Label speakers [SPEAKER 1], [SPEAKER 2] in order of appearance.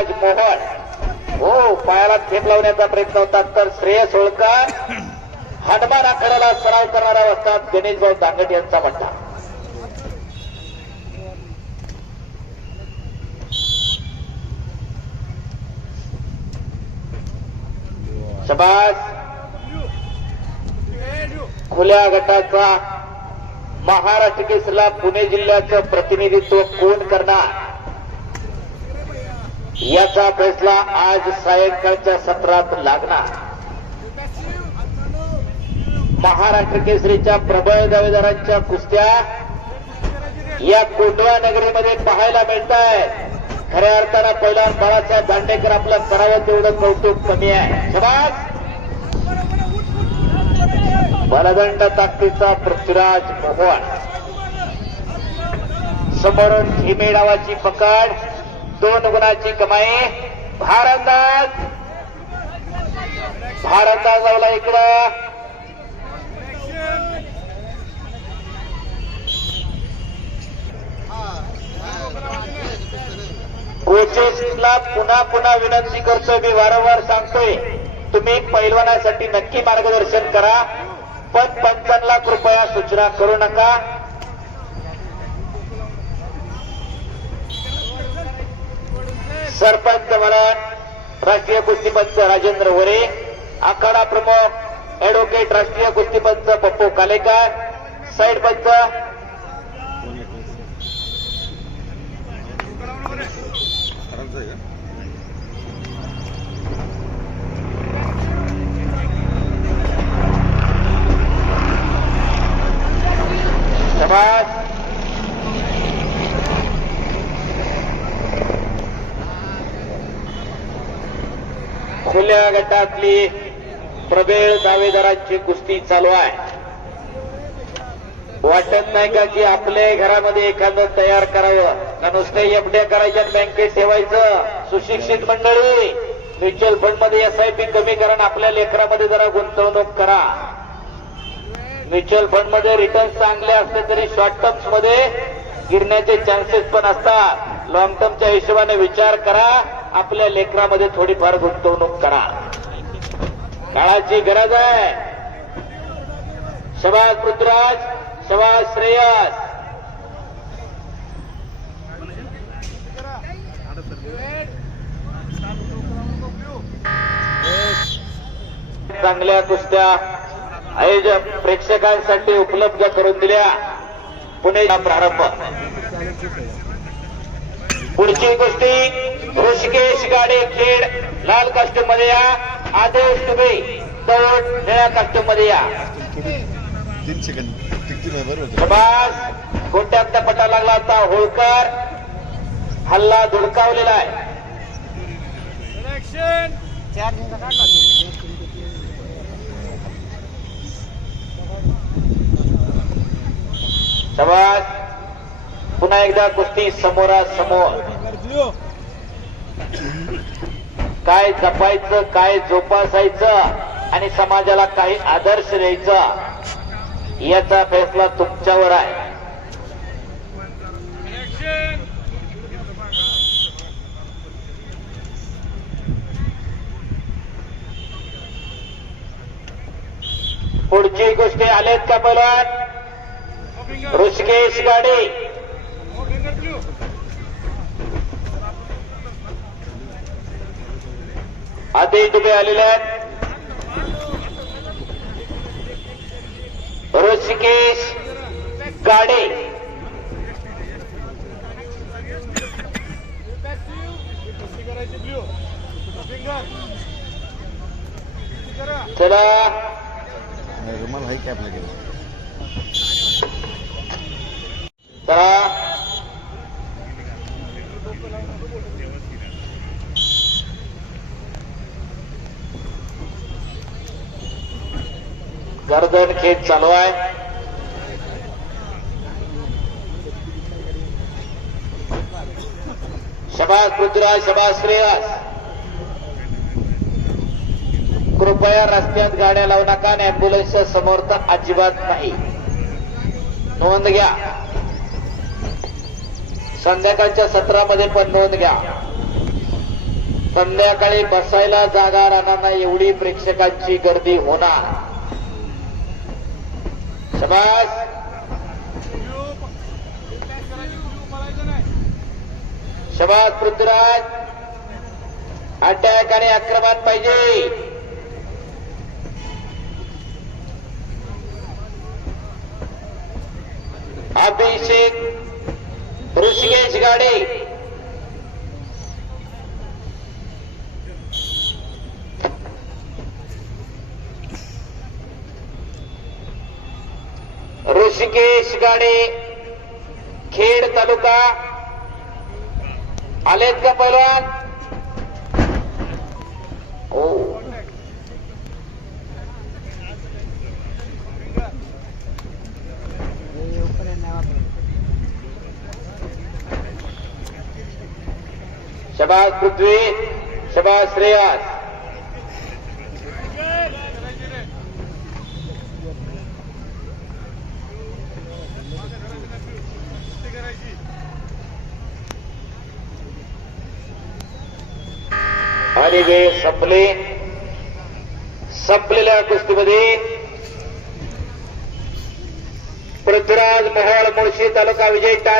[SPEAKER 1] पृथ्वीराज मोहन हो पायाला थेप लावण्याचा प्रयत्न होता तर श्रेयस होळकर. हनुमान आखाड्याला सराव करणारा असतात गणेशभाऊ दांगट यांचा म्हणता शबास. खुल्या गटाचा महाराष्ट्र केसला पुणे जिल्ह्याचं प्रतिनिधित्व कोण करणार? याचा फैसला आज सायंकाळच्या सत्रात लागणार. महाराष्ट्र केसरीच्या प्रबळ दावेदारांच्या कुस्त्या या कोंडवा नगरीमध्ये पाहायला मिळत आहेत खऱ्या अर्थानं पहिला बाळासाहेब दांडेकर आपलं करावं तेवढं कौतुक कमी आहे. समाज बलदंड ताकदीचा पृथ्वीराज मोहन समोरून हिमे डावाची पकड. दोन गुणाची कमाई भारंदाज भारंदाज लावला इकडं. कोचेसला पुन्हा पुन्हा विनंती करतोय मी वारंवार सांगतोय तुम्ही पैलवानासाठी नक्की मार्गदर्शन करा पण पंचांना कृपया सूचना करू नका. सरपंच म्हणून राष्ट्रीय कुस्तीपंच राजेंद्र वरे आखाडा प्रमुख ऍडव्होकेट राष्ट्रीय कुस्तीपंच पप्पू कालेकर साईड पंच खुल्या गटातली प्रबेळ दावेदारांची कुस्ती चालू आहे. वाटत नाही का की आपल्या घरामध्ये एखादं तयार करावं? का नुसते एफड्या करायच्या बँकेत ठेवायचं? सुशिक्षित मंडळी म्युच्युअल फंडमध्ये एस आय पी कमी करा आपल्या लेकरामध्ये जरा गुंतवणूक करा. म्युच्युअल फंडमध्ये रिटर्न चांगले असले तरी शॉर्ट टर्म्समध्ये गिरण्याचे चान्सेस पण असतात. लॉंग टर्मच्या हिशोबाने विचार करा. आपल्या लेकरामध्ये थोडीफार गुंतवणूक करा. काळाची गरज आहे. शबाज पृथ्वीराज शबाज श्रेयस. चांगल्या कुस्त्या आयोजक प्रेक्षकांसाठी उपलब्ध करून दिल्या. पुणे प्रारंभ. पुढची गोष्टी ऋषिकेश गाडे खेड लाल कास्ट्यूममध्ये या. आदेश तुम्ही दौड निळ्या कास्ट्यूममध्ये या.
[SPEAKER 2] प्रभास सेकंद
[SPEAKER 1] पटा लागला होता. होळकर हल्ला धुडकावलेला आहे. शबास पुन्हा एकदा कुस्ती समोरासमोर. काय जपायचं काय जोपासायचं आणि समाजाला काही आदर्श द्यायचा याचा फैसला तुमच्यावर आहे. पुढची गोष्टी आलेत का पहिला ऋषिकेश गाडी. आधी तुम्ही आलेले आहेत? ऋषिकेश गाडे. चला.
[SPEAKER 2] रुमाल आहे की आपल्याकडे
[SPEAKER 1] चला गर्दन खेळ चालू आहे. शबास पृथ्वीराज शबास श्रेयस. कृपया रस्त्यात गाड्या लावू नका आणि अँब्युलन्सच्या समोर तर अजिबात नाही. नोंद घ्या. संध्याकाळच्या सत्रामध्ये पण नोंद घ्या. संध्याकाळी बसायला जागा राहणार नाही एवढी प्रेक्षकांची गर्दी होणार. शबास. शबास पृथ्वीराज. अटॅक आणि आक्रमण पाहिजे. अभिषेक ऋषिकेश गाडे. ऋषिकेश गाडे खेड तालुका आलेत का पहिलवान? ओ हो. शबाज पृथ्वी शबाज श्रेयास. आणि वेळ संपले संपलेल्या कुस्तीमध्ये पृथ्वीराज मोहाळ मुळशी तालुका विजय टाळ